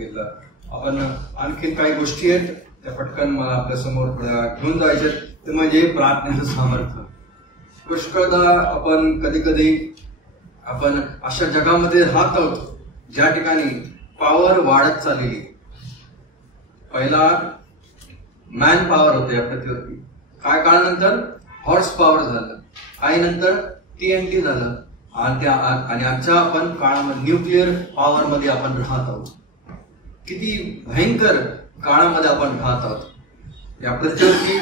केलं. आपण आणखी काही गोष्टी आहेत त्या पटकन मला आपल्या समोर घेऊन जायच्यात. ते म्हणजे प्रार्थनेचं सामर्थ्य. पुष्कळदा आपण कधी कधी आपण अशा जगामध्ये राहत आहोत ज्या ठिकाणी पॉवर वाढत चाललेली. पहिला मॅन पॉवर होते या पृथ्वीवरती, काय काळानंतर हॉर्स पॉवर झालं, काही नंतर TNT झालं, आणि आजच्या आपण काळामध्ये न्यूक्लिअर पॉवर मध्ये आपण राहत आहोत. किती भयंकर काळामध्ये आपण राहत आहोत. या पृथ्वीवरती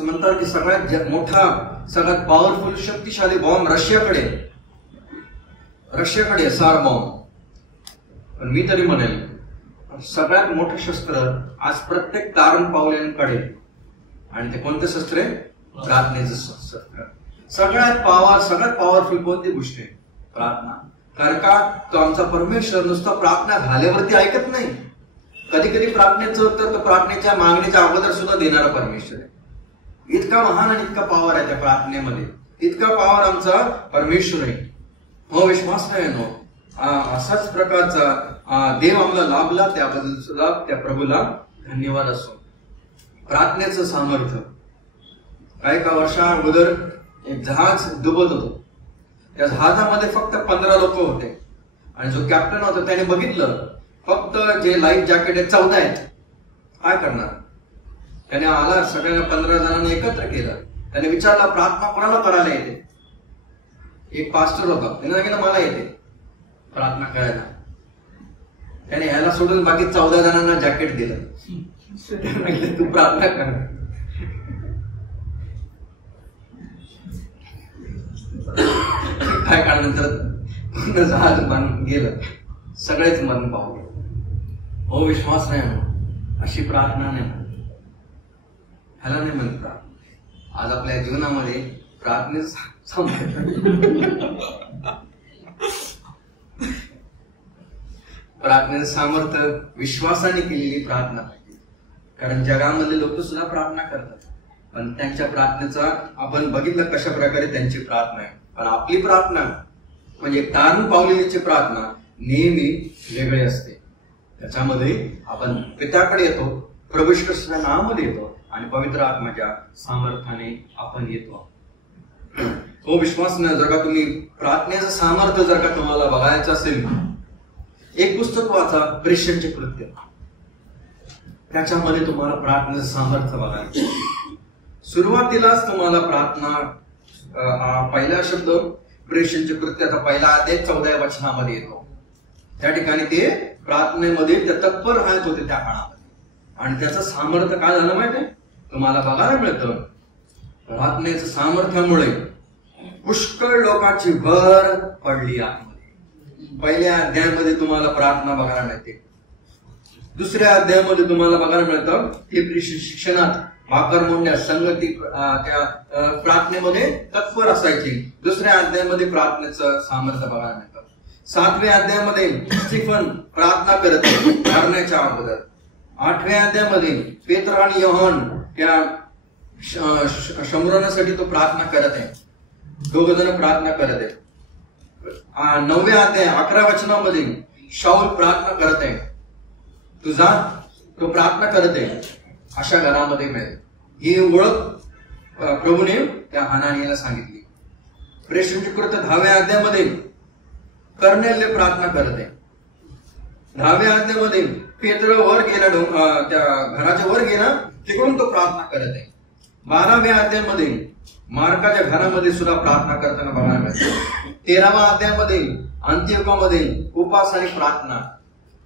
म्हणतात की सगळ्यात मोठा सगळ्यात पॉवरफुल शक्तिशाली बॉम्ब रशियाकडे सार बॉम्ब. पण मी तरी म्हणेल सगळ्यात मोठं शस्त्र आज प्रत्येक तारण पावलेंकडे, आणि ते कोणते शस्त्र आहे? प्रार्थनेचं शस्त्र. सगळ्यात पॉवरफुल कोणती गोष्ट आहे? प्रार्थना. कारण का तो आमचा परमेश्वर नुसता प्रार्थना झाल्यावरती ऐकत नाही. कधी कधी प्रार्थनेचं उत्तर तो प्रार्थनेच्या मागणीच्या अगोदर सुद्धा देणारा परमेश्वर आहे. इतका महान आणि इतका पॉवर आहे त्या प्रार्थनेमध्ये, इतका पॉवर आमचा परमेश्वर आहे. हो, विश्वास नाही नो. असाच प्रकारचा देव आम्हाला लाभला, त्याबद्दल सुद्धा त्या प्रभूला धन्यवाद असो. प्रार्थनेचं सामर्थ्य. काही का वर्षा अगोदर एक जहाज डुबत होतं. त्या जहाजामध्ये फक्त 15 लोक होते, आणि जो कॅप्टन होता त्याने बघितलं फक्त जे लाईफ जॅकेट आहे 14 आहेत. काय करणार? त्याने आला, सगळ्यांना 15 जणांना एकत्र केलं. त्याने विचारला प्रार्थना कोणाला करायला येते? एक पास्टर होता, त्याने सांगितलं मला येते प्रार्थना करायला. त्याने ह्याला सोडून बाकी 14 जणांना जॅकेट दिलं. तू प्रार्थना कर. काय काळानंतर पूर्ण जहाज गेलं, सगळेच मरण पावले. हो, विश्वास नाही म्हणून अशी प्रार्थना नाही, ह्याला नाही म्हणत प्रार्थना. आज आपल्या जीवनामध्ये प्रार्थनेचं सामर्थ्य विश्वासाने केलेली प्रार्थना पाहिजे. कारण जगामधले लोक सुद्धा प्रार्थना करतात, पण त्यांच्या प्रार्थनेचा आपण बघितलं कशा प्रकारे त्यांची प्रार्थना आहे. पण आपली प्रार्थना म्हणजे तारण पावलेलीची प्रार्थना नेहमी वेगळी असते. त्याच्यामध्ये आपण पित्याकडे येतो, प्रभू ख्रिस्ताच्या नावामध्ये येतो, आणि पवित्र आत्म्याच्या सामर्थ्याने आपण येतो. तो विश्वास नाही. जर का तुम्ही प्रार्थनेचं सामर्थ्य जर का तुम्हाला बघायचं असेल, एक पुस्तक वाचा, प्रेषणचे कृत्य. त्याच्यामध्ये तुम्हाला प्रार्थनेचं सामर्थ्य बघायचं. सुरुवातीलाच तुम्हाला प्रार्थना पहिला शब्द प्रेषणचे कृत्याचा पहिला अध्याय 14व्या वचनामध्ये येतो. त्या ठिकाणी ते प्रार्थनेमध्ये ते तत्पर राहत होते त्या काळामध्ये, आणि त्याचं सामर्थ्य काय झालं माहिती तुम्हाला बघायला मिळतं. प्रार्थनेचं सामर्थ्यामुळे पुष्कळ लोकांची भर पडली आतमध्ये. पहिल्या अध्यायामध्ये तुम्हाला प्रार्थना बघायला मिळते. दुसऱ्या अध्यायामध्ये तुम्हाला बघायला मिळतं ते शिक्षणात भाकर मोडण्यात संगती त्या प्रार्थनेमध्ये तत्पर असायची. दुसऱ्या अध्यायामध्ये प्रार्थनेचं सामर्थ्य बघायला मिळतं. 7व्या अध्यायामध्ये स्टीफन प्रार्थना करत मरण्याच्या अगोदर. 8व्या अध्यायामध्ये पेत्र आणि योहान त्या शमरणासाठी तो प्रार्थना करत आहे. 2 जण प्रार्थना करत आहे. 9व्या अध्याय 11 वचनामध्ये शाऊल प्रार्थना करत आहे. तुझा तो प्रार्थना करत आहे अशा घरामध्ये मिळेल. ही ओळख प्रभूने त्या हनानियाला सांगितली. प्रेषणचे कृत्य 10व्या अध्यायामध्ये कर्नेल्य प्रार्थना करत आहे. 10व्या अध्यायामध्ये पेत्र वर गेला, त्या घराच्या वर गेला, तिकडून तो प्रार्थना करत आहे. 12व्या अध्यायामध्ये मार्काच्या घरामध्ये सुद्धा प्रार्थना करताना बघायला मिळते. 13व्या अध्यायामध्ये अंत्ययुगामध्ये उपास आणि प्रार्थना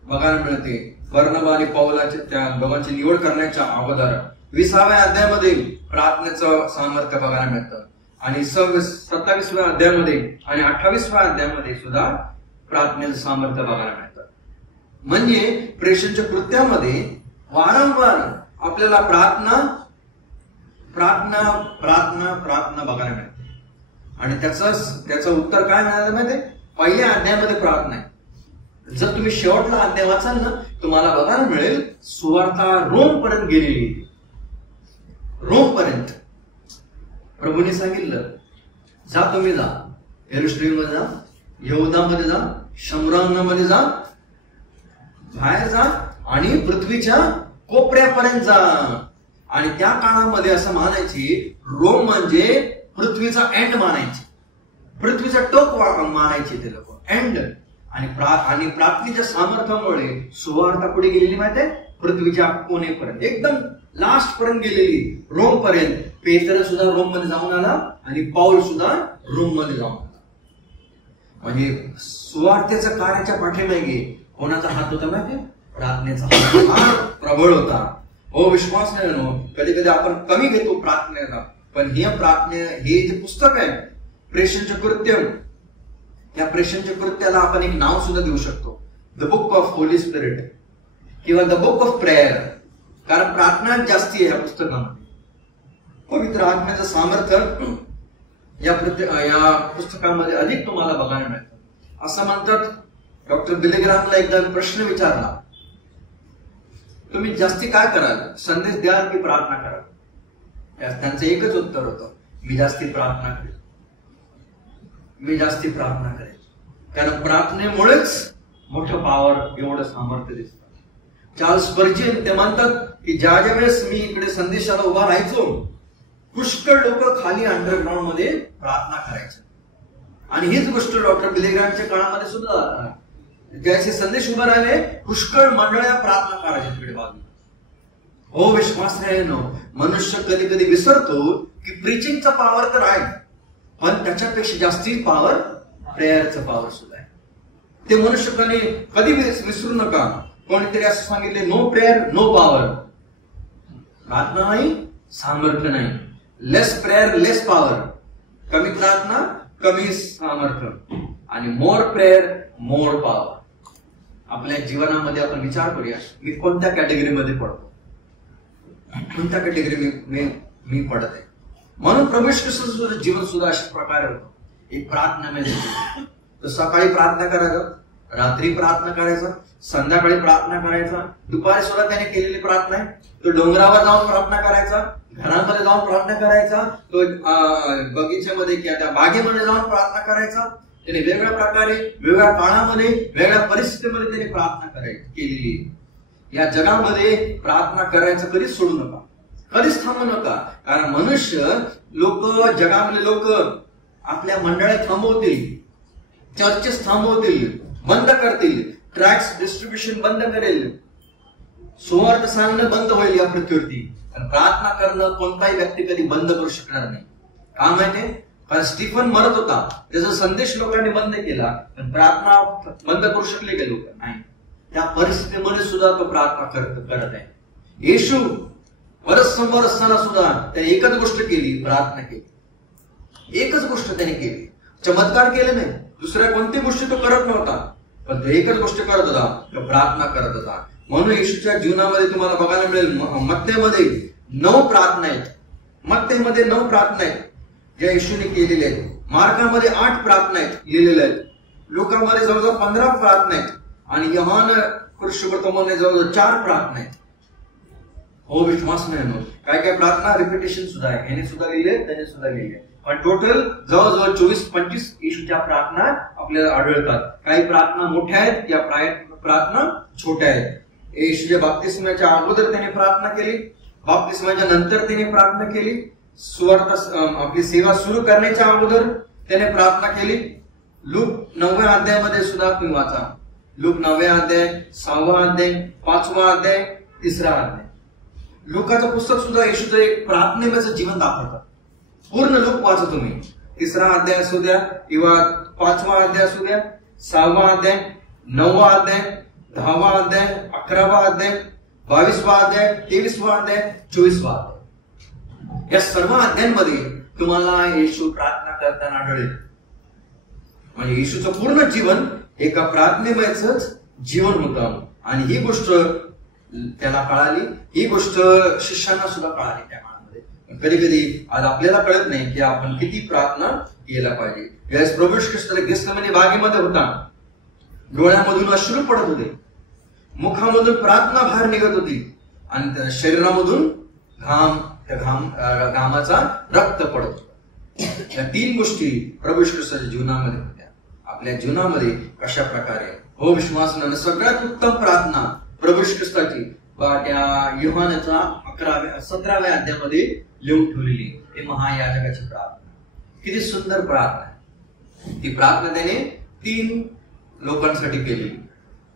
बघायला मिळते. बर्नबा आणि पौलाचे त्या दोघांची निवड करण्याच्या अगोदर. 20व्या अध्यायामध्ये प्रार्थनेचं सामर्थ्य बघायला मिळतं, आणि 27व्या अध्यायामध्ये आणि 28व्या अध्यायामध्ये सुद्धा प्रार्थनेचं सामर्थ्य बघायला मिळतं. म्हणजे प्रेषणच्या कृत्यामध्ये वारंवार आपल्याला प्रार्थना प्रार्थना प्रार्थना प्रार्थना बघायला मिळते. आणि त्याचं उत्तर काय मिळालं माहिती? पहिल्या अध्यायामध्ये प्रार्थना आहे. जर तुम्ही शेवटला अध्याय वाचाल ना, तुम्हाला बघायला मिळेल सुवार्ता रोम पर्यंत गेलेली. रोम पर्यंत प्रभूने सांगितलं जा, तुम्ही जा, यरूशलेम मध्ये जा, यहुदामध्ये जा, शमरामध्ये जा, बाहेर जा आणि पृथ्वीच्या कोपऱ्यापर्यंत जा. आणि त्या काळामध्ये असं मानायची रोम म्हणजे पृथ्वीचा एंड मानायची, पृथ्वीचा टोक मानायचे ते लोक, एंड. आणि प्रार्थनेच्या सामर्थ्यामुळे सुवार्ता पुढे गेलेली माहितीये, पृथ्वीच्या कोणेपर्यंत, एकदम लास्ट पर्यंत गेलेली, रोम पर्यंत. पेत्र सुद्धा रोम मध्ये जाऊन आला आणि पाऊल सुद्धा रोम मध्ये जाऊन आला. म्हणजे सुवार्थेच्या कार्याच्या पाठीमागे कोणाचा हात होता माहितीये? प्रार्थनेचा हात प्रबळ होता. हो, विश्वास नाही, कधी कधी आपण कमी घेतो प्रार्थनेला, पण हे जे पुस्तक आहे प्रेषणचे कृत्य, या प्रेषणच्या कृत्याला आपण एक नाव सुद्धा देऊ शकतो, the book of Holy spirit किंवा द बुक ऑफ प्रेयर. कारण प्रार्थना जास्ती आहे या पुस्तकामध्ये. पवित्र आत्म्याचं सामर्थ्य या पुस्तकामध्ये अधिक तुम्हाला बघायला मिळतं. असं म्हणतात, डॉक्टर बिली ग्राहमला एकदा प्रश्न विचारला, तुम्ही जास्ती काय कराल, संदेश द्याल की प्रार्थना कराल? त्यांचं एकच उत्तर होतं, मी जास्ती प्रार्थना करेन, मी जास्ती प्रार्थना करेन. कारण प्रार्थनेमुळेच मोठं पॉवर, एवढं सामर्थ्य दिसतं. चार्ल्स स्पर्जियन ते म्हणतात की ज्या ज्या वेळेस मी इकडे संदेशाला उभा राहायचो, पुष्कळ लोक खाली अंडरग्राऊंड मध्ये प्रार्थना करायचे. आणि हीच गोष्ट डॉक्टर बिली ग्राहमच्या काळामध्ये सुद्धा, ज्याचे संदेश उभे राहिले, पुष्कळ मंडळ्या प्रार्थना करायच्या तिकडे बाजूला. हो, विश्वास नाही, मनुष्य कधी कधी विसरतो की प्रीचिंगचा पॉवर तर आहे, पण त्याच्यापेक्षा जास्ती पॉवर प्रेयरचं पॉवर सुद्धा आहे. ते मनुष्य कधी विसरू नका. कोणीतरी असं सांगितले, नो प्रेयर नो पॉवर. प्रार्थना नाही, सामर्थ्य नाही. लेस प्रेयर लेस पॉवर. कमी प्रार्थना कमी सामर्थ्य, आणि मोर प्रेयर मोर पॉवर. आपल्या जीवनामध्ये आपण विचार करूया, मी कोणत्या कॅटेगरीमध्ये पडतो, कोणत्या कॅटेगरी मी पडत आहे. म्हणून प्रभू ख्रिस्ताचं जीवन सुद्धा अशा प्रकारे होतं, एक प्रार्थनेमध्ये. तर सकाळी प्रार्थना करायचं, रात्री प्रार्थना करायचा, संध्याकाळी प्रार्थना करायचा, दुपारी सुद्धा त्याने केलेली प्रार्थना आहे. तो डोंगरावर जाऊन प्रार्थना करायचा, घरामध्ये जाऊन प्रार्थना करायचा, तो बगीच्यामध्ये किंवा त्या बागेमध्ये जाऊन प्रार्थना करायचा. त्याने वेगवेगळ्या प्रकारे, वेगवेगळ्या काळामध्ये, वेगळ्या परिस्थितीमध्ये त्याने प्रार्थना केलेली. या जगामध्ये प्रार्थना करायचं कधीच सोडू नका, कधीच थांबू नका. कारण मनुष्य जगामधले लोक आपल्या मंडळात थांबवतील, चर्चेस थांबवतील, बंद करतील, ट्रॅक्स डिस्ट्रीब्युशन बंद करेल, सुवार्थ सांगणं बंद होईल या पृथ्वीवरती. प्रार्थना करणं कोणताही व्यक्ती कधी बंद करू शकणार नाही. का माहितीये? कारण स्टीफन मरत होता, त्याचा संदेश लोकांनी बंद केला, पण प्रार्थना बंद करू शकले का लोक? नाही. त्या परिस्थितीमध्ये सुद्धा तो प्रार्थना करत आहे. येशू परत समोर असताना सुद्धा त्याने एकच गोष्ट केली, प्रार्थना केली. एकच गोष्ट त्याने केली, चमत्कार केले नाही, दुसऱ्या कोणती गोष्टी तो करत नव्हता, पण तो एकच गोष्ट करत होता, तो प्रार्थना करत होता. म्हणून येशूच्या जीवनामध्ये तुम्हाला बघायला मिळेल, मत्तेमध्ये 9 प्रार्थना आहेत, मत्तेमध्ये 9 प्रार्थना आहेत ज्या येशूने केलेल्या आहेत. मार्कामध्ये 8 प्रार्थना आहेत लिहिलेल्या आहेत. लोकांमध्ये जवळजवळ 15 प्रार्थना आहेत, आणि योहान कृष्णप्रथमने जवळजवळ 4 प्रार्थना आहेत. हो, विश्वास नाही, काय काय प्रार्थना रिपिटेशन सुद्धा आहे, याने सुद्धा लिहिले, त्याने सुद्धा लिहिले, पण टोटल जवळजवळ 24-25 येशूच्या प्रार्थना आपल्याला आढळतात. काही प्रार्थना मोठ्या आहेत, या प्रार्थना छोट्या आहेत. येशूच्या बाप्तिस्माच्या अगोदर त्याने प्रार्थना केली, बाप्तिस्माच्या नंतर त्याने प्रार्थना केली, सुवार्थ आपली सेवा सुरू करण्याच्या अगोदर त्याने प्रार्थना केली. लूक 9व्या अध्यायामध्ये सुद्धा तुम्ही वाचा, लूक 9व्या अध्याय, 6वा अध्याय, 5वा अध्याय, 3रा अध्याय. लूकाचं पुस्तक सुद्धा येशूचं एक प्रार्थनेचं जीवन दाखवतात. पूर्ण लूक वाचा तुम्ही, 3रा अध्याय असू द्या किंवा 5वा अध्याय असू द्या, 6वा अध्याय, 9वा अध्याय, 10वा अध्याय, 11वा अध्याय, 22वा अध्याय, 23वा अध्याय, 24वा अध्याय. या सर्व अध्यायांमध्ये तुम्हाला येशू प्रार्थना करताना आढळेल. म्हणजे येशूचं पूर्ण जीवन एका प्रार्थनेमयच जीवन होतं. आणि ही गोष्ट त्याला कळाली, ही गोष्ट शिष्यांना सुद्धा कळाली त्या काळामध्ये. कधी कधी आज आपल्याला कळत नाही की आपण किती प्रार्थना केला पाहिजे. ज्यावेळेस प्रभू ख्रिस्त गेत्सेमनी बागेमध्ये होता, डोळ्यामधून अश्रू पडत होते, मुखामधून प्रार्थना बाहेर निघत होती, आणि शरीरामधून घामाचा रक्त पडत होता. या 3 गोष्टी प्रभू ख्रिस्ताच्या जीवनामध्ये होत्या. आपल्या जीवनामध्ये कशा प्रकारे हो विश्वासनानं सगळ्यात उत्तम प्रार्थना प्रभू ख्रिस्ताची त्या योहानाच्या 17व्या अध्यायामध्ये लिहून ठेवलेली ते महायाजकाची प्रार्थना. किती सुंदर प्रार्थना. ती प्रार्थना त्याने 3 लोकांसाठी केली.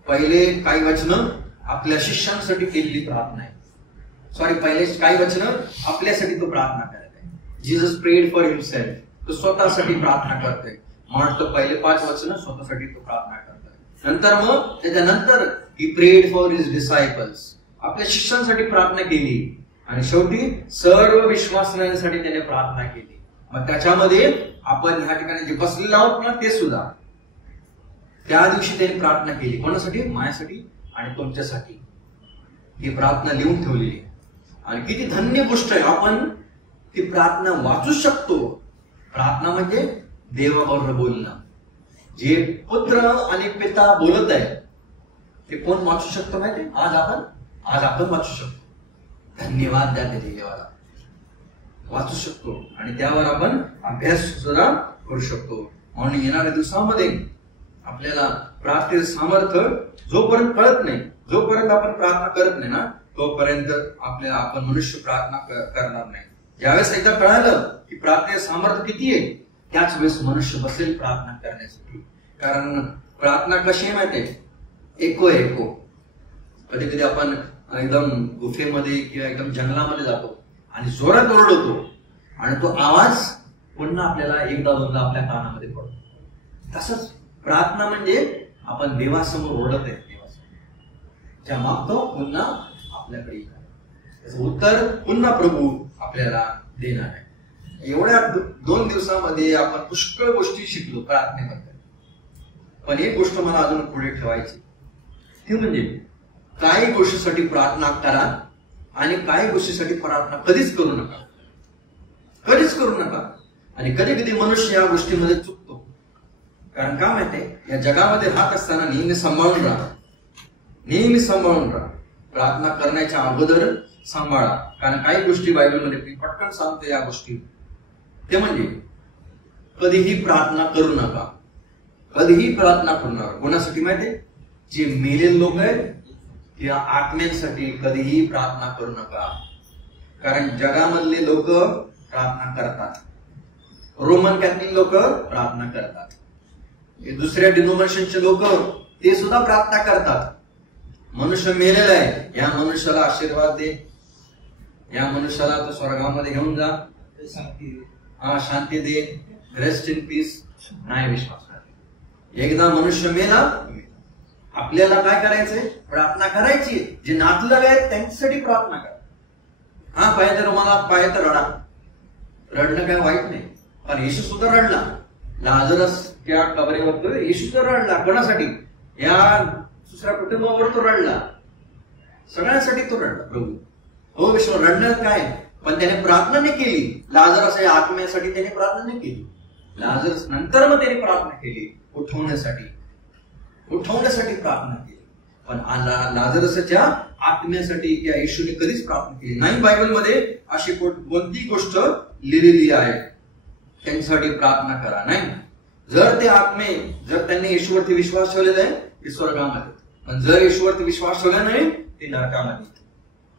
पहिले काही वचनं आपल्या शिष्यांसाठी केलेली प्रार्थना आहे. पहिले काही वचनं आपल्यासाठी तो प्रार्थना करत आहे. Jesus prayed for himself. तो स्वतःसाठी प्रार्थना करतोय. म्हणतो पहिले 5 वचनं स्वतःसाठी तो प्रार्थना करतोय. नंतर मग त्याच्यानंतर ही प्रेड फॉर हिज डिसायपल्स. आपल्या शिष्यांसाठी प्रार्थना केली आणि शेवटी सर्व विश्वासणाऱ्यांसाठी त्याने प्रार्थना केली. मग त्याच्यामध्ये आपण ह्या ठिकाणी जे बसलेले आहोत ना ते सुद्धा त्या दिवशी त्यांनी प्रार्थना केली. कोणासाठी? माझ्यासाठी आणि तुमच्यासाठी. ही प्रार्थना लिहून ठेवलेली आणि किती धन्य गोष्ट आहे. आपण ती प्रार्थना वाचू शकतो. प्रार्थना म्हणजे देवाबरोबर बोलणं. जे पुत्र आणि पिता बोलत आहे ते कोण वाचू शकतो माहिती? आज आपण वाचू शकतो. धन्यवाद द्या ते देवाला. वाचू शकतो आणि त्यावर आपण अभ्यास सुद्धा करू शकतो. म्हणून येणाऱ्या दिवसामध्ये आपल्याला प्रार्थनेचं सामर्थ्य जोपर्यंत कळत नाही, जोपर्यंत आपण प्रार्थना करत नाही ना तोपर्यंत आपण मनुष्य प्रार्थना करणार नाही. ज्यावेळेस एकदा कळालं की प्रार्थनेचं सामर्थ्य किती आहे त्याच वेळेस मनुष्य बसेल प्रार्थना करण्यासाठी. कारण प्रार्थना कशी आहे माहितीये? एको. कधी कधी आपण एकदम गुफेमध्ये किंवा एकदम जंगलामध्ये जातो आणि जोरात ओरडतो आणि तो आवाज पुन्हा आपल्याला एकदा दोनदा आपल्या कानामध्ये पडतो. तसंच प्रार्थना म्हणजे आपण देवासमोर ओरडत आहे. देवासमोर ज्या मागतो पुन्हा आपल्याकडे येणार. त्याचं उत्तर पुन्हा प्रभू आपल्याला देणार आहे. एवढ्या 2 दिवसामध्ये आपण पुष्कळ गोष्टी शिकलो प्रार्थनेबद्दल. पण एक गोष्ट मला अजून पुढे ठेवायची ती म्हणजे काही गोष्टीसाठी प्रार्थना करा आणि काही गोष्टीसाठी प्रार्थना कधीच करू नका. कधीच करू नका. आणि कधी कधी मनुष्य या गोष्टीमध्ये चुकतो. कारण का माहितीये? या जगामध्ये राहत असताना नेहमी सांभाळून राहा. प्रार्थना करण्याच्या अगोदर सांभाळा. कारण काही गोष्टी बायबलमध्ये मी पटकन सांगतो या गोष्टी. ते म्हणजे कधीही प्रार्थना करू नका. कोणासाठी माहितीये? जे मेलेले लोक आहेत या आत्म्यांसाठी कधीही प्रार्थना करू नका. कारण जगामधले लोक प्रार्थना करतात. रोमन कॅथलिक लोक प्रार्थना करतात. दुसऱ्या डिनोमिनेशनचे लोक ते सुद्धा प्रार्थना करतात. मनुष्य मेलेला आहे, या मनुष्याला आशीर्वाद दे, या मनुष्याला तो स्वर्गामध्ये घेऊन जा, शांती दे, रेस्ट इन पीस. नाही विश्वास. एकदा मनुष्य मेला. आपल्याला काय करायचंय? प्रार्थना करायची. जे नातलग आहेत त्यांच्यासाठी प्रार्थना करा. हा पाहिजे तुम्हाला पाहिजे तर रडा. रडणं काय वाईट नाही. पण येशू सुद्धा रडला. लाजरस त्या कबरेवर येशू सुद्धा रडला. कोणासाठी? या दुसऱ्या कुटुंबावर तो रडला. सगळ्यांसाठी तो रडला प्रभू. हो विश्व रडणं काय? पण त्याने प्रार्थना नाही केली. लाजरस या आत्म्यासाठी त्याने प्रार्थना नाही केली. लाजरस नंतर मग त्याने प्रार्थना केली उठवण्यासाठी प्रार्थना केली. पण लाजरसच्या आत्म्यासाठी या येशूने कधीच प्रार्थना केली नाही. बायबलमध्ये अशी कोणती गोष्ट लिहिलेली आहे त्यांच्यासाठी प्रार्थना करा नाही. जर ते आत्मे जर त्यांनी येशूवरती विश्वास ठेवलेला आहे ते स्वर्गामध्ये, पण जर येशूवरती विश्वास ठेवला नाही ते नरकामध्ये.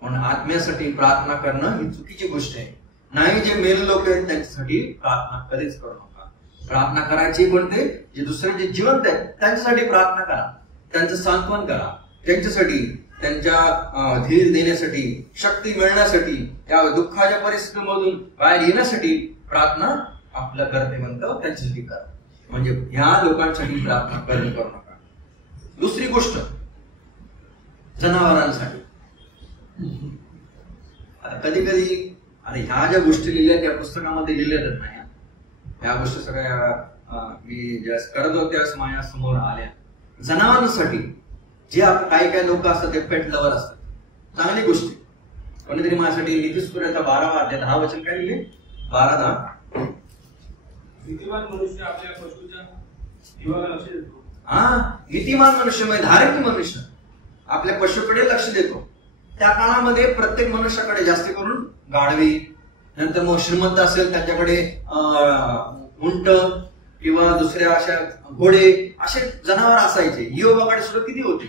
म्हणून आत्म्यासाठी प्रार्थना करणं ही चुकीची गोष्ट आहे. नाही जे मेल लोक आहेत त्यांच्यासाठी प्रार्थना कधीच करू नका. प्रार्थना करायची कोणते? जे दुसरे जे जिवंत आहेत त्यांच्यासाठी प्रार्थना करा. त्यांचं सांत्वन करा. त्यांच्यासाठी त्यांच्या धीर देण्यासाठी, शक्ती मिळण्यासाठी, त्या दुःखाच्या परिस्थितीमधून बाहेर येण्यासाठी प्रार्थना आपलं कर्तव्य त्यांच्यासाठी करा. म्हणजे ह्या लोकांसाठी प्रार्थना करू नका. दुसरी गोष्ट जनावरांसाठी. आता कधी कधी ह्या ज्या गोष्टी लिहिल्या त्या पुस्तकामध्ये लिहिल्याच नाही. ह्या गोष्टी सगळ्या मी ज्यावेळेस करत होते त्यावेळेस माझ्या समोर आल्या. जनावरांसाठी जे काही लोक असतात ते पेट लवर असतात. चांगली गोष्टी. कोणीतरी माझ्यासाठी नीतिसूत्राच्या 12वा अध्याय 10 वचन काय लिहिले? 12:10. नीतिमान मनुष्य आपल्या पशुच्या जीवाला लक्ष देतो. नीतिमान मनुष्य म्हणजे धार्मिक मनुष्य आपल्या पशुकडे लक्ष देतो. त्या काळामध्ये प्रत्येक मनुष्याकडे जास्त करून गाढवी, नंतर मग श्रीमंत असेल त्यांच्याकडे उंट, किंवा दुसऱ्या अशा घोडे असे जनावर असायचे. योगाकडे सुद्धा किती होते.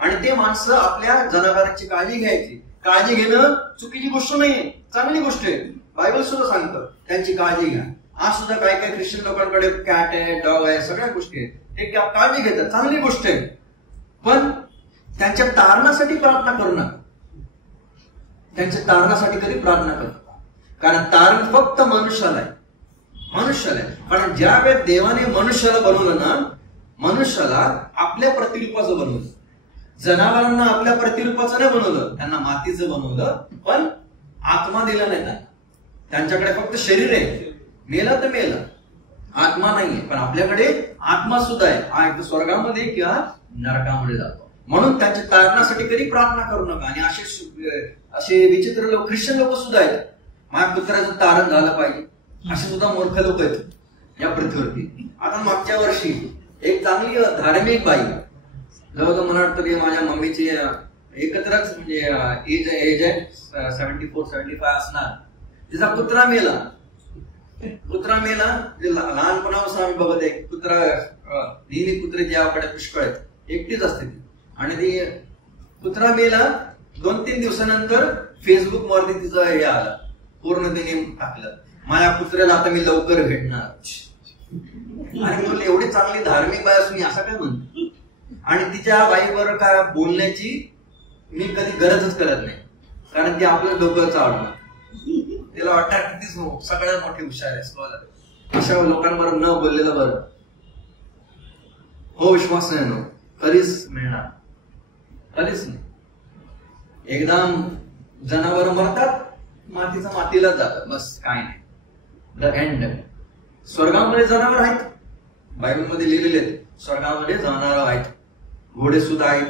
आणि ते माणसं आपल्या जनावरांची काळजी घ्यायची. काळजी घेणं चुकीची गोष्ट नाहीये, चांगली गोष्ट आहे. बायबल सुद्धा सांगतं त्यांची काळजी घ्या. आज सुद्धा काही काही ख्रिश्चन लोकांकडे कॅट आहे, डॉग आहे, सगळ्या गोष्टी आहेत. ते काळजी घेतात, चांगली गोष्ट आहे. पण त्यांच्या तारणासाठी प्रार्थना करू नका. त्यांच्या तारणासाठी कधी प्रार्थना करू नका. कारण तारण फक्त मनुष्याला आहे, मनुष्याला आहे. पण ज्या वेळेस देवाने मनुष्याला बनवलं ना, मनुष्याला आपल्या प्रतिरूपाचं बनवलं. जनावरांना आपल्या प्रतिरूपाचं नाही बनवलं, त्यांना मातीचं बनवलं, पण आत्मा दिला नाही त्यांना. त्यांच्याकडे फक्त शरीर आहे, मेला तर मेला, आत्मा नाहीये. पण आपल्याकडे आत्मा सुद्धा आहे. हा एक स्वर्गामध्ये किंवा नरकामध्ये जातो. म्हणून त्यांच्या तारणासाठी कधी प्रार्थना करू नका. आणि असे विचित्र लोक, ख्रिश्चन लोक सुद्धा आहेत, माझ्या पुत्राचं तारण झालं पाहिजे, असे सुद्धा मूर्ख लोक आहेत या पृथ्वीवरती. आता मागच्या वर्षी एक चांगली धार्मिक बाई, जवळजवळ मला वाटतं की माझ्या मम्मीची एकत्रच म्हणजे एज आहे 74-75 असणार. तिचा कुत्रा मेला. लहानपणापासून आम्ही बघत आहे कुत्रा, नेहमी कुत्रे देवाकडे पुष्कळ आहेत, एकटीच असते ती. आणि ती कुत्रा मेला. 2-3 दिवसानंतर फेसबुक वरती तिचं हे आलं, पूर्ण तिने टाकलं, माझ्या कुत्र्याला आता मी लवकर भेटणार. आणि म्हणून एवढी चांगली धार्मिक बाई असून मी असं काय म्हणतो. आणि तिच्या बाईबरोबर काय बोलण्याची मी कधी गरजच करत नाही, कारण ती आपलं डोकं चालवणार. तिला वाटतं किती सगळ्यात मोठी हुशार आहे. अशा लोकांबरोबर न बोललेलं बरं. हो, विश्वास नाही ना कधीच मिळणार, कधीच नाही. एकदा जनावर मरतात, मातीचा मातीला जातात, बस काय नाही. The end. स्वर्गामध्ये जनावर आहेत, बायबलमध्ये लिहिलेले आहेत. स्वर्गामध्ये जनावर आहेत, घोडे सुद्धा आहेत.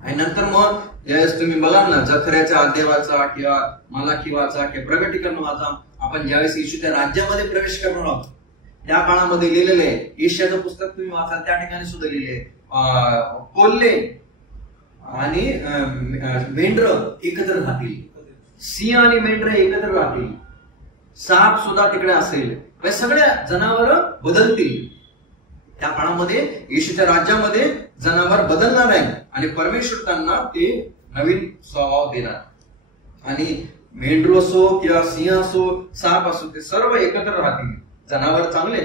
आणि नंतर मग ज्यावेळेस तुम्ही बघाल ना, जखऱ्याच्या अध्यायाचा किंवा मलाखीवाचा किंवा प्रगटीकरणाचा, आपण ज्यावेळेस येशूच्या राज्यामध्ये प्रवेश करणार आहोत त्या काळामध्ये लिहिलेलं आहे. येशयाचं पुस्तक तुम्ही वाचाल, त्या ठिकाणी सुद्धा लिहिले कोल्हे आणि मेंढर एकत्र राहतील, सिंह आणि मेंढर एकत्र राहतील, साप सुद्धा तिकडे असेल, सगळ्या जनावर बदलतील. त्या काळामध्ये येशूच्या राज्यामध्ये जनावर बदलणार आहे आणि परमेश्वर त्यांना ते नवीन स्वभाव देणार. आणि मेंढरू असो किंवा सिंह असो, साप असो, ते सर्व एकत्र राहतील. जनावर चांगले,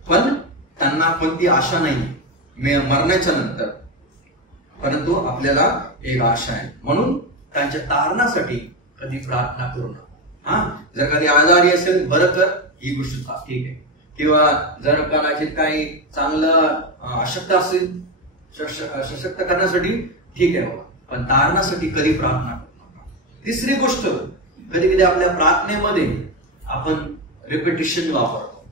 पण त्यांना कोणती आशा नाही मरण्याच्या नंतर. परंतु आपल्याला एक आशा आहे. म्हणून त्यांच्या तारणासाठी कधी प्रार्थना करू नका. जर कधी आजारी असेल, बरं कर, ही गोष्ट ठीक आहे. किंवा जर कदाचित काही चांगलं अशक्त असेल, सशक्त करण्यासाठी ठीक आहे बाबा, पण तारणासाठी कधी प्रार्थना करू नका. तिसरी गोष्ट, कधी कधी आपल्या प्रार्थनेमध्ये आपण रिपिटेशन वापरतो.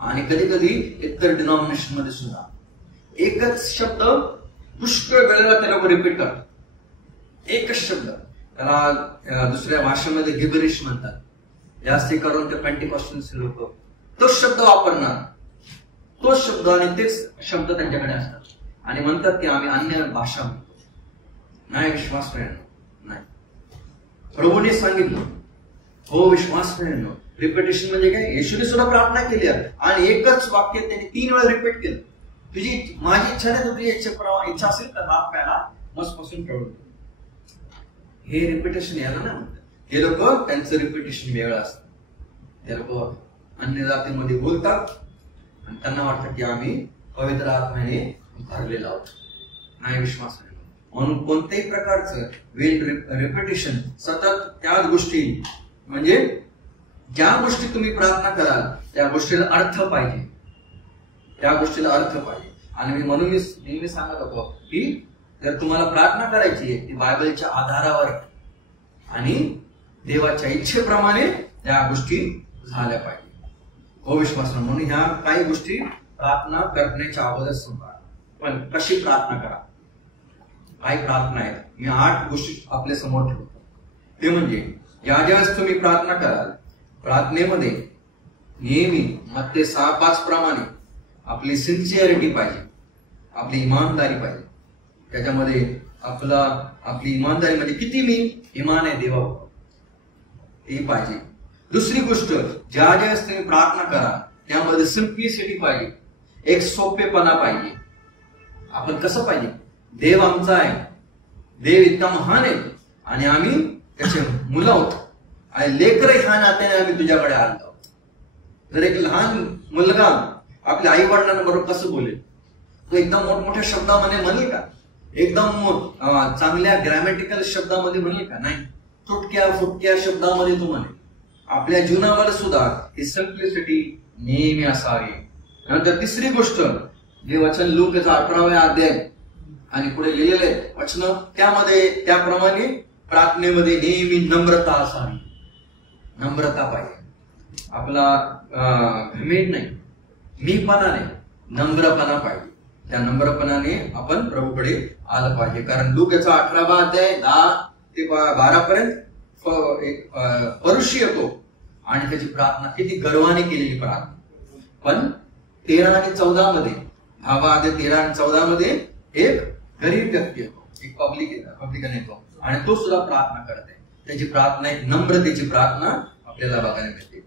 आणि कधी कधी इतर डिनॉमिनेशन मध्ये सुद्धा एकच शब्द पुष्कळ वेळेला ते लोक रिपीट करतात. एकच शब्द, त्याला दुसऱ्या भाषेमध्ये गिबरिश म्हणतात. जास्ती करून ते पेंटिकॉस्टल लोक तोच शब्द वापरणार, तोच शब्द आणि तेच शब्द त्यांच्याकडे असतात आणि म्हणतात की आम्ही अन्य भाषा म्हणतो. नाही, विश्वास नाही. प्रभूने सांगितलं, हो विश्वास नाही. रिपिटेशन म्हणजे काय? येशूने सुद्धा प्रार्थना केली आणि एकच वाक्य त्यांनी 3 वेळा रिपीट केलं. तुझी माझी इच्छा नाही, तुझी इच्छा असेल तर हात प्याला मसपासून ठेवून. हे रिपिटेशन याला ना म्हणतात. हे लोक त्यांचं रिपिटेशन वेगळं असतं. ते लोक अन्य जातीमध्ये बोलतात आणि त्यांना वाटतं की आम्ही पवित्र आत्म्याने भरलेलो आहोत. नाही, विश्वास नाही. म्हणून कोणत्याही प्रकारचं रिपिटेशन, सतत त्याच गोष्टी, म्हणजे ज्या गोष्टी तुम्ही प्रार्थना कराल त्या गोष्टीला अर्थ पाहिजे, त्या गोष्टीला अर्थ पाहिजे. आणि म्हणून मी नेहमी सांगत होतो की जर तुम्हाला प्रार्थना करायची आहे ती बायबलच्या आधारावर आहे आणि देवाच्या इच्छेप्रमाणे त्या गोष्टी झाल्या पाहिजे. हो विश्वास. म्हणून ह्या काही गोष्टी प्रार्थना करण्याच्या अगोदर सांगा. पण कशी प्रार्थना करा, काही प्रार्थना आहेत. मी 8 गोष्टी आपल्या समोर ठेवतो. ते म्हणजे ज्यावेळेस तुम्ही प्रार्थना कराल, प्रार्थनेमध्ये नेहमी मत्ते 6:5 प्रमाणे आपली सिन्सिअरिटी पाहिजे, आपली इमानदारी पाहिजे. त्याच्यामध्ये आपली इमानदारी म्हणजे किती मी इमान आहे देवावर, ती पाहिजे. दुसरी गोष्ट, ज्यावेळेस तुम्ही प्रार्थना करा त्यामध्ये सिम्प्लिसिटी पाहिजे, एक सोपेपणा पाहिजे. आपण कसं पाहिजे, देव आमचा आहे, देव इतका महान आहे आणि आम्ही त्याचे मुलं आहोत आणि लेकर ह्या नात्याने आम्ही तुझ्याकडे आलो आहोत. जर एक लहान मुलगा आपल्या आई वडिलांबरोबर कसं बोलेल, तो एकदम मोठमोठ्या शब्दामध्ये म्हणेल का, एकदम चांगल्या ग्रॅमॅटिकल शब्दामध्ये म्हणेल का? नाही, तुटक्या फुटक्या शब्दामध्ये तो म्हणेल. आपल्या जीवनामध्ये सुद्धा ही सिम्प्लिसिटी नेहमी असावी. नंतर तिसरी गोष्ट, जे वचन लूकाचा 18व्या अध्याय आणि पुढे लिहिलेले वचन, त्यामध्ये त्याप्रमाणे प्रार्थनेमध्ये नेहमी नम्रता असावी. नम्रता पाहिजे. आपला घमेंड नाही, मीपणा नाही, नम्रपणा पाहिजे. त्या नम्रपणाने आपण प्रभूकडे आलं पाहिजे. कारण लूकाचा 18वा अध्याय 10 ते 12 पर्यंत एक परुषी येतो आणि त्याची प्रार्थना किती गर्वाने केलेली प्रार्थना. पण 13 आणि 14 मध्ये, 10वा अध्याय 13 आणि 14 मध्ये एक गरीब व्यक्ती येतो, एक पब्लिकन येतो आणि तो सुद्धा प्रार्थना करत आहे. त्याची प्रार्थना एक नम्रतेची प्रार्थना आपल्याला बघायला मिळते.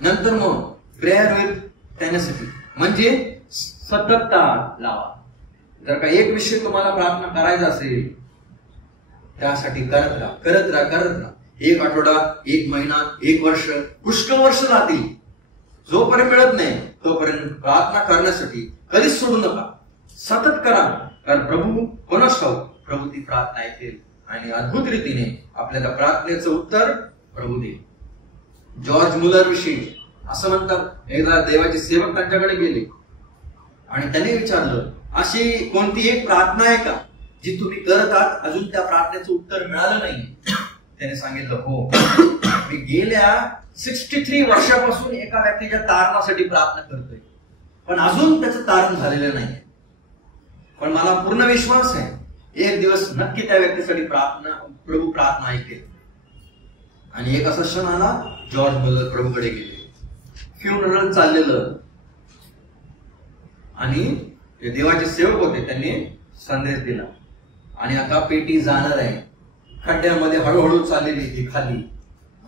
नंतर मग प्रेयर विथ टेनेसिटी, म्हणजे सततता लावा. जर का एक विषय तुम्हाला प्रार्थना करायचा असेल, त्यासाठी करत राहा. एक आठवडा, एक महिना, एक वर्ष, पुष्कळ वर्ष राहतील. जोपर्यंत मिळत नाही तोपर्यंत प्रार्थना करण्यासाठी कधीच सोडू नका, सतत करा. कारण प्रभू कोणास ठाऊक, प्रभू ती प्रार्थना ऐकेल आणि अद्भुत रीतीने आपल्याला प्रार्थनेचं उत्तर प्रभू देईल. जॉर्ज मुलर विषयी असं म्हणतात, एकदा देवाचे सेवक त्यांच्याकडे गेले आणि त्यांनी विचारलं, अशी कोणती एक प्रार्थना आहे का जी तुम्ही करत आहात, अजून त्या प्रार्थनेचं उत्तर मिळालं नाही? त्याने सांगितलं, हो, मी गेल्या 63 वर्षापासून एका व्यक्तीच्या तारणासाठी प्रार्थना करतोय, पण अजून त्याचं तारण झालेलं नाही. पण मला पूर्ण विश्वास आहे, एक दिवस नक्की त्या व्यक्तीसाठी प्रभू प्रार्थना ऐकेल. आणि एक असा क्षण आला, जॉर्ज मुलर प्रभूकडे गेले. फ्युनरल चाललेलं आणि जे देवाचे सेवक होते त्यांनी संदेश दिला आणि आता पेटी जाणार आहे. खड्ड्यामध्ये हळूहळू चाललेली ती खाली.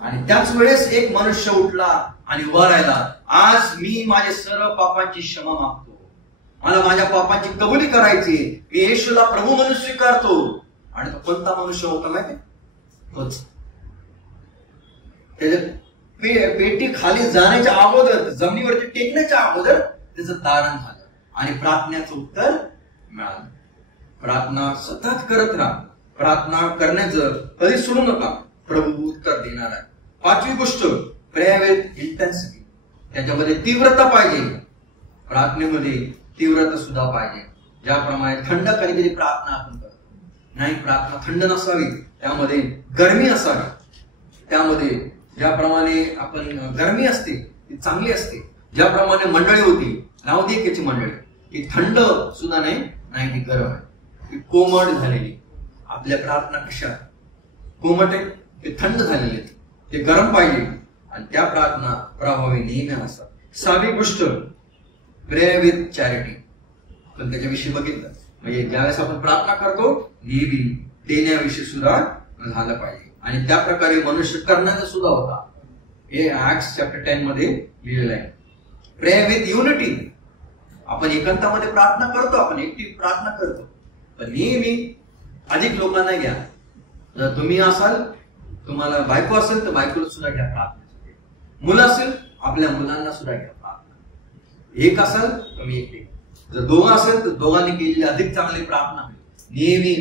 आणि त्याच वेळेस एक मनुष्य उठला आणि उभा राहिला, आज मी माझे सर्व पापांची क्षमा मागतो, मला माझ्या पापांची कबुली करायची, मी येशूला प्रभू म्हणून स्वीकारतो. आणि तो कोणता मनुष्य होता माहिती? तोच. त्याच्या पेटी खाली जाण्याच्या अगोदर, जमिनीवरती टेकण्याच्या अगोदर त्याचं तारण झालं आणि प्रार्थनेचं उत्तर मिळालं. प्रार्थना सतत करत राहा. प्रार्थना करण्याचं कधी सोडू नका, प्रभू उत्तर देणार आहे. 5वी गोष्ट, प्रेयर विथ इंटेन्सिटी, त्याच्यामध्ये तीव्रता पाहिजे. प्रार्थनेमध्ये तीव्रता सुद्धा पाहिजे. ज्याप्रमाणे थंड कधी कधी प्रार्थना आपण करतो, नाही, प्रार्थना थंड नसावी, त्यामध्ये गरमी असावी. त्यामध्ये ज्याप्रमाणे आपण गरमी असते ती चांगली असते. ज्याप्रमाणे मंडळी होती लावदिकेची मंडळी, ती थंड सुद्धा नाही, ती गरम आहे, ती कोमट झालेली. आपल्या प्रार्थना कशा कोमट आहे, ते थंड झालेले, ते गरम पाहिजे आणि त्या प्रार्थना प्रभावी नेहमी असतात. 6वी गोष्ट, प्रेयर विथ चॅरिटी. आपण त्याच्याविषयी बघितलं, म्हणजे ज्यावेळेस आपण प्रार्थना करतो नेहमी देण्याविषयी सुद्धा झालं पाहिजे. आणि त्या प्रकारे मनुष्य करण्याचा सुद्धा होता, हे ऍक्ट्स चॅप्टर 10 मध्ये लिहिलेलं आहे. प्रेयर विथ युनिटी, आपण एकांतामध्ये प्रार्थना करतो, आपण एकटी प्रार्थना करतो, पण नेहमी अधिक लोकांना घ्या. जर तुम्ही असाल, तुम्हाला बायको असेल तर बायकोला सुद्धा घ्या प्रार्थनेसाठी. मुलं असेल, आपल्या मुलांना सुद्धा घ्या प्रार्थना. एक असाल तुम्ही एकटे, जर दोघं असेल तर दोघांनी केलेली अधिक चांगली प्रार्थना होईल. नेहमी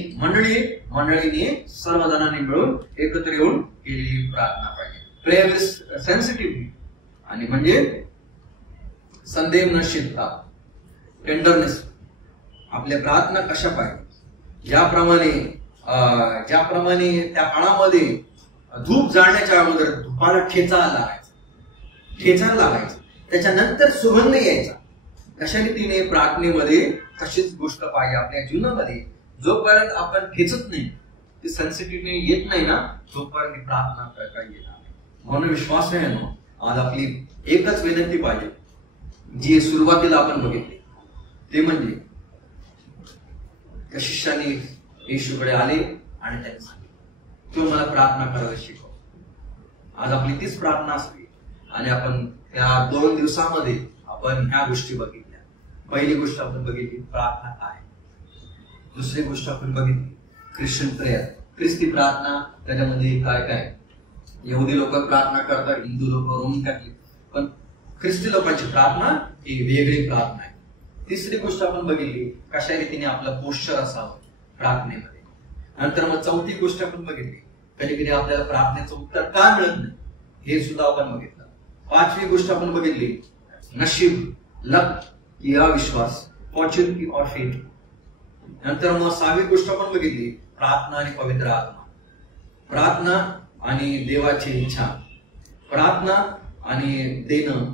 मंडळीने सर्वजणांनी मिळून एकत्र येऊन केलेली प्रार्थना पाहिजे. प्रेयर विथ सेन्सिटिव्हिटी, आणि म्हणजे संदेहनशीलता, टेंडरनेस. आपल्या प्रार्थना कशा पाहिजे, ज्याप्रमाणे त्या काळामध्ये धूप जाळण्याच्या अगोदर धुपाला ठेचा लागायचा, त्याच्यानंतर सुगंध यायचा. अशा रीतीने प्रार्थनेमध्ये तशीच गोष्ट पाहिजे आपल्या जीवनामध्ये. जोपर्यंत आपण ठेचत नाही, ती सेन्सिटिव्हिटी येत नाही ना, तोपर्यंत प्रार्थना करता येणार नाही. म्हणून विश्वास आहे ना, आज आपली एकच विनंती पाहिजे, जी सुरुवातीला आपण बघितली, ते म्हणजे त्या शिष्याने येशूकडे आले आणि त्यांनी सांगितलं, तू मला प्रार्थना करायला शिकव. आज आपली तीच प्रार्थना असते आणि आपण त्या 2 दिवसामध्ये आपण ह्या गोष्टी बघितल्या. पहिली गोष्ट आपण बघितली प्रार्थना काय, दुसरी गोष्ट आपण बघितली ख्रिश्चन प्रेयर, ख्रिस्ती प्रार्थना. त्याच्यामध्ये काय काय, यहुदी लोक प्रार्थना करतात, हिंदू लोक, रोमन कॅथलिक, पण ख्रिस्ती लोकांची प्रार्थना ही वेगळी प्रार्थना आहे. तिसरी गोष्ट आपण बघितली कशा रीतीने आपलं पोश्चर असावं प्रार्थनेमध्ये. नंतर मग चौथी गोष्ट आपण बघितली कधी कधी आपल्याला प्रार्थनेचं उत्तर का मिळत नाही हे सुद्धा आपण बघितलं. पाचवी गोष्ट आपण बघितली नशीब, लक की अविश्वास, फॉर्च्यून और फेट. नंतर मग 6वी गोष्ट आपण बघितली प्रार्थना आणि पवित्र आत्मा, प्रार्थना आणि देवाची इच्छा, प्रार्थना आणि देणं,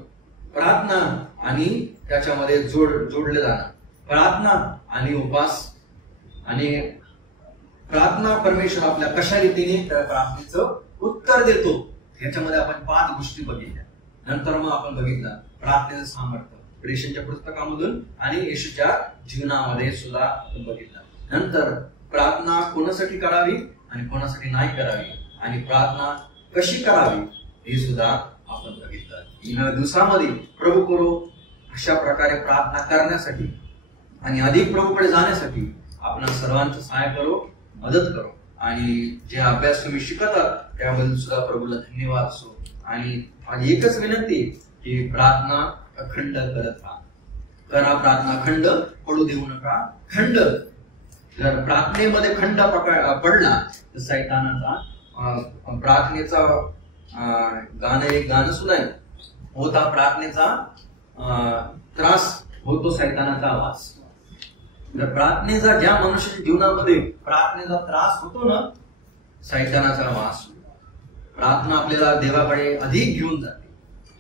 प्रार्थना आणि त्याच्यामध्ये जोडले जाणं, प्रार्थना आणि उपास, आणि प्रार्थना परमेश्वर आपल्या कशा रीतीने त्या प्रार्थनेचं उत्तर देतो ह्याच्यामध्ये आपण 5 गोष्टी बघितल्या. नंतर मग आपण बघितलं प्रार्थनेचं सामर्थ्य प्रेषणच्या पुस्तकामधून आणि येशूच्या जीवनामध्ये सुद्धा आपण बघितलं. नंतर प्रार्थना कोणासाठी करावी आणि कोणासाठी नाही करावी आणि प्रार्थना कशी करावी हे सुद्धा आपण बघितलं. येणाऱ्या दिवसामध्ये प्रभू करो अशा प्रकारे प्रार्थना करण्यासाठी आणि अधिक प्रभूकडे जाण्यासाठी आपण सर्वांचं सहाय्य करो, मदत करो. आणि जे अभ्यास तुम्ही शिकतात त्याबद्दल सुद्धा प्रभूला धन्यवाद असो. आणि एकच विनंती की प्रार्थना अखंड करत राहा, करा प्रार्थना खंड पडू देऊ नका. खंड जर प्रार्थनेमध्ये खंड पडला तर सैतानाचा प्रार्थनेचा एक गाणं सुद्धा आहे, होता प्रार्थनेचा त्रास होतो सैतानाचा आवाज. जर प्रार्थनेचा ज्या मनुष्याच्या जीवनामध्ये प्रार्थनेचा त्रास होतो ना, सैतानाचा वास. प्रार्थना आपल्याला देवाकडे अधिक घेऊन जाते.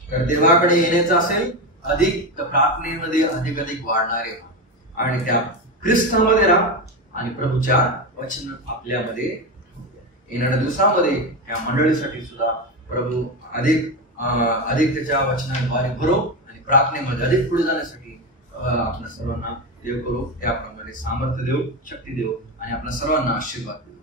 तर देवाकडे येण्याचं असेल अधिक तर प्रार्थनेमध्ये अधिक अधिक वाढणारे राहा आणि त्या ख्रिस्तामध्ये राहा आणि प्रभूच्या वचन आपल्यामध्ये. येणाऱ्या दिवसामध्ये या मंडळीसाठी सुद्धा प्रभू अधिक त्याच्या वचनाद्वारे भरो आणि प्रार्थनेमध्ये अधिक पुढे जाण्यासाठी आपल्या सर्वांना देव करो, त्याप्रमाणे सामर्थ्य देव, शक्ती देव आणि आपल्या सर्वांना आशीर्वाद देऊ.